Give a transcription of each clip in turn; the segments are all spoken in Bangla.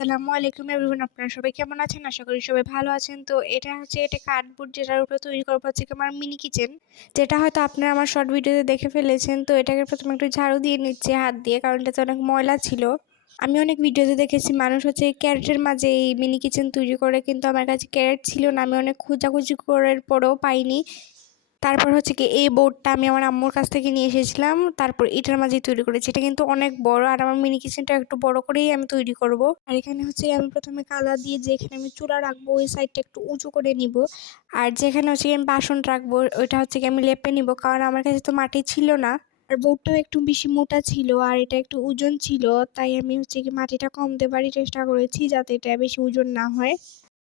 আসসালামু আলাইকুম এভরিওয়ান, আপনারা সবাই কেমন আছেন? আশা করি সবাই ভালো আছেন। তো এটা কার্ডবোর্ড যেটার উপরে তৈরি করবো হচ্ছে কি আমার মিনি কিচেন, যেটা হয়তো আপনারা আমার শর্ট ভিডিওতে দেখে ফেলেছেন। তো এটাকে প্রথমে একটু ঝাড়ু দিয়ে নিচ্ছি হাত দিয়ে, কারণ এটাতে অনেক ময়লা ছিল। আমি অনেক ভিডিওতে দেখেছি মানুষ হচ্ছে ক্যারেটের মাঝে এই মিনি কিচেন তৈরি করে, কিন্তু আমার কাছে ক্যারেট ছিল না। আমি অনেক খোঁজাখুঁজি করার পরেও পাইনি। তারপর হচ্ছে কি এই বোর্ডটা আমি আমার আম্মুর কাছ থেকে নিয়ে এসেছিলাম, তারপর এটার মাঝেই তৈরি করেছি। এটা কিন্তু অনেক বড়, আর আমার মিনি কিচেনটা একটু বড় করেই আমি তৈরি করব। আর এখানে হচ্ছে আমি প্রথমে কাদা দিয়ে যেখানে আমি চুলা রাখবো ওই সাইডটা একটু উঁচু করে নিব, আর যেখানে হচ্ছে আমি বাসন রাখবো ওইটা হচ্ছে কি আমি লেপে নিব, কারণ আমার কাছে তো মাটি ছিল না। আর বোর্ডটাও একটু বেশি মোটা ছিল, আর এটা একটু ওজন ছিল, তাই আমি হচ্ছে কি মাটিটা কম দেবারই চেষ্টা করেছি যাতে এটা বেশি ওজন না হয়।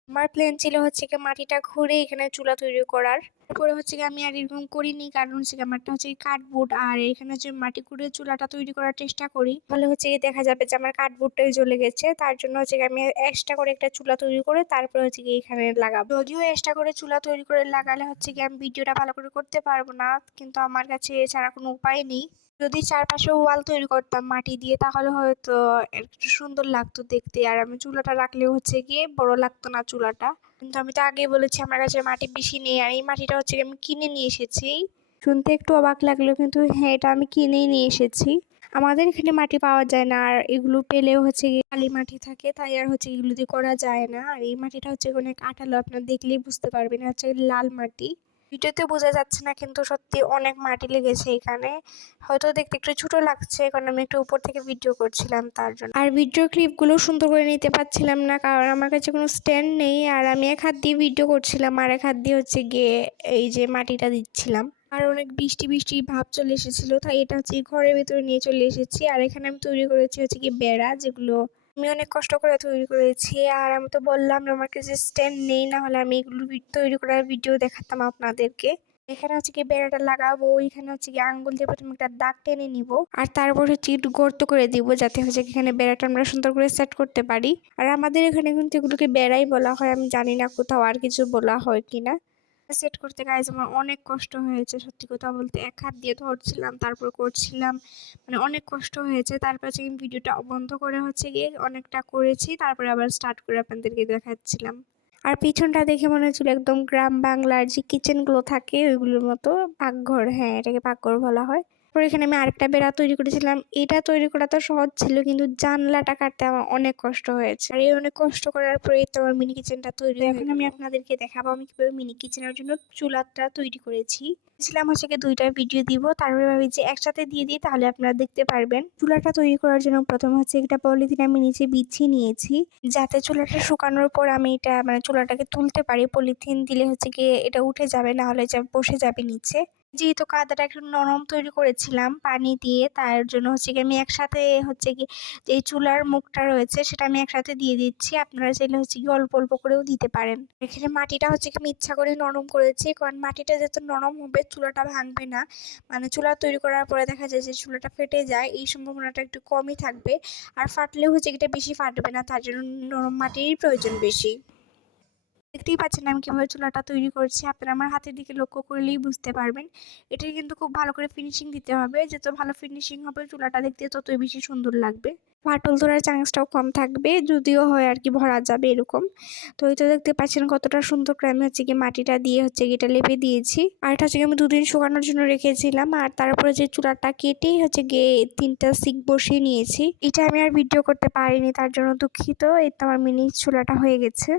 আমার প্ল্যান ছিল হচ্ছে কি মাটিটা খুঁড়ে এখানে চুলা তৈরি করার। তারপরে হচ্ছে কি আমি আর এরকম করিনি, কারণ হচ্ছে কি আমারটা হচ্ছে কাঠবোর্ড, আর এখানে হচ্ছে মাটি খুঁড়ে চুলাটা তৈরি করার চেষ্টা করি, তাহলে হচ্ছে কি দেখা যাবে যে আমার কাঠবোর্ডটাই জ্বলে গেছে। তার জন্য হচ্ছে কি আমি এক্সট্রা করে একটা চুলা তৈরি করে তারপরে হচ্ছে কি এখানে লাগাবো। যদিও এক্সট্রা করে চুলা তৈরি করে লাগালে হচ্ছে কি আমি ভিডিওটা ভালো করে করতে পারবো না, কিন্তু আমার কাছে এছাড়া কোনো উপায় নেই। যদি চারপাশে ওয়াল তৈরি করতাম মাটি দিয়ে তাহলে হয়তো একটু সুন্দর লাগতো দেখতে, আর আমি চুলাটা রাখলেও হচ্ছে গিয়ে বড় লাগতো না চুলাটা। কিন্তু আমি তো আগেই বলেছি আমার কাছে মাটি বেশি নেই, আর এই মাটিটা হচ্ছে আমি কিনে নিয়ে এসেছি। শুনতে একটু অবাক লাগলো, কিন্তু হ্যাঁ, এটা আমি কিনেই নিয়ে এসেছি। আমাদের এখানে মাটি পাওয়া যায় না, আর এগুলো পেলেও হচ্ছে গিয়ে কালি মাটি থাকে, তাই আর হচ্ছে এগুলো দিয়ে করা যায় না। আর এই মাটিটা হচ্ছে অনেক আঠালো, আপনার দেখলেই বুঝতে পারবেন হচ্ছে লাল মাটি। ভিডিওতে বোঝা যাচ্ছে না, কিন্তু সত্যি অনেক মাটি লেগেছে এখানে। হয়তো দেখতে একটু ছোট লাগছে, কারণ আমি একটু উপর থেকে ভিডিও করছিলাম তার জন্য। আর ভিডিও ক্লিপগুলো সুন্দর করে নিতে পারছিলাম না, কারণ আমার কাছে কোনো স্ট্যান্ড নেই। আর আমি এক হাত দিয়ে ভিডিও করছিলাম, আর এক হাত দিয়ে হচ্ছে গিয়ে এই যে মাটিটা দিচ্ছিলাম। আর অনেক বৃষ্টি বৃষ্টি ভাব চলে এসেছিল, তাই এটা হচ্ছে ঘরের ভিতরে নিয়ে চলে এসেছি। আর এখানে আমি তৈরি করেছি হচ্ছে কি বেড়া, যেগুলো আমি অনেক কষ্ট করে তৈরি করেছি। আর আমি তো বললাম আমার কাছে স্ট্যান্ড নেই, না হলে আমি এগুলো তৈরি করার ভিডিও দেখাতাম আপনাদেরকে। এখানে হচ্ছে কি বেড়াটা লাগাবো, এখানে হচ্ছে কি আঙ্গুল দিয়ে প্রথমে একটা দাগ টেনে নিব, আর তারপর হচ্ছে একটু গর্ত করে দিব, যাতে হচ্ছে এখানে বেড়াটা আমরা সুন্দর করে সেট করতে পারি। আর আমাদের এখানে কিন্তু এগুলোকে বেড়াই বলা হয়, আমি জানি না কোথাও আর কিছু বলা হয় কিনা। সেট করতে গাইজ আমার অনেক কষ্ট হয়েছে, সত্যি কথা বলতে। এক হাত দিয়ে ধরছিলাম, তারপর করছিলাম, মানে অনেক কষ্ট হয়েছে। তারপর হচ্ছে ভিডিওটা বন্ধ করে হচ্ছে গিয়ে অনেকটা করেছি, তারপরে আবার স্টার্ট করে আপনাদেরকে দেখাচ্ছিলাম। আর পিছনটা দেখে মনে হচ্ছিল একদম গ্রাম বাংলার যে কিচেনগুলো থাকে ওইগুলোর মতো। পাকঘর, হ্যাঁ এটাকে পাকঘর বলা হয়। তারপর এখানে আমি আরেকটা বেড়া তৈরি করেছিলাম। এটা তৈরি করা তো সহজ ছিল, কিন্তু জানলাটা কাটতে আমার অনেক কষ্ট হয়েছে। আর এই অনেক কষ্ট করার পরেই তো আমার মিনি কিচেনটা তৈরি হয়ে গেল। এখন আমি আপনাদেরকে দেখাবো আমি কিভাবে মিনি কিচেনের জন্য চুলাটা তৈরি করেছি। ছিলাম হচ্ছে কি দুইটা ভিডিও দিব, তারপরে ভাবি যে একসাথে দিয়ে দিই, তাহলে আপনারা দেখতে পারবেন। চুলাটা তৈরি করার জন্য প্রথমে হচ্ছে একটা পলিথিন আমি নিচে বিছিয়ে নিয়েছি, যাতে চুলাটা শুকানোর পর আমি এটা মানে চুলাটাকে তুলতে পারি। পলিথিন দিলে হচ্ছে গিয়ে এটা উঠে যাবে, না হলে যা বসে যাবে নিচে। যেহেতু কাদাটা একটু নরম তৈরি করেছিলাম পানি দিয়ে, তার জন্য হচ্ছে কি আমি একসাথে হচ্ছে কি যে চুলার মুখটা রয়েছে সেটা আমি একসাথে দিয়ে দিচ্ছি। আপনারা চাইলে হচ্ছে কি অল্প অল্প করেও দিতে পারেন। এখানে মাটিটা হচ্ছে কি আমি ইচ্ছা করে নরম করেছি, কারণ মাটিটা যত নরম হবে চুলাটা ভাঙবে না। মানে চুলা তৈরি করার পরে দেখা যায় যে চুলাটা ফেটে যায়, এই সম্ভাবনাটা একটু কমই থাকবে। আর ফাটলেও হচ্ছে এটা বেশি ফাটবে না, তার জন্য নরম মাটির প্রয়োজন বেশি। দেখতেই পাচ্ছেন আমি কিভাবে চুলাটা তৈরি করছি, আপনারা আমার হাতের দিকে লক্ষ্য করলেই বুঝতে পারবেন। এটা কিন্তু খুব ভালো করে ফিনিশিং দিতে হবে, যত ভালো ফিনিশিং হবে চুলাটা দেখতে ততই বেশি সুন্দর লাগবে। ফাটল ধরার চান্সটাও কম থাকবে, যদিও হয় আর কি ভরা যাবে এরকম। তো এই তো দেখতে পাচ্ছেন কতটা সুন্দর করে আমি হচ্ছে কি মাটিটা দিয়ে হচ্ছে কি এটা লেপে দিয়েছি। আর এটা হচ্ছে আমি 2 দিন শুকানোর জন্য রেখেছিলাম, আর তারপরে যে চুলাটা কেটেই হচ্ছে গিয়ে 3টা সিক বসিয়ে নিয়েছি। এটা আমি আর ভিডিও করতে পারিনি, তার জন্য দুঃখিত। এই তো আমার মিনি চুলাটা হয়ে গেছে।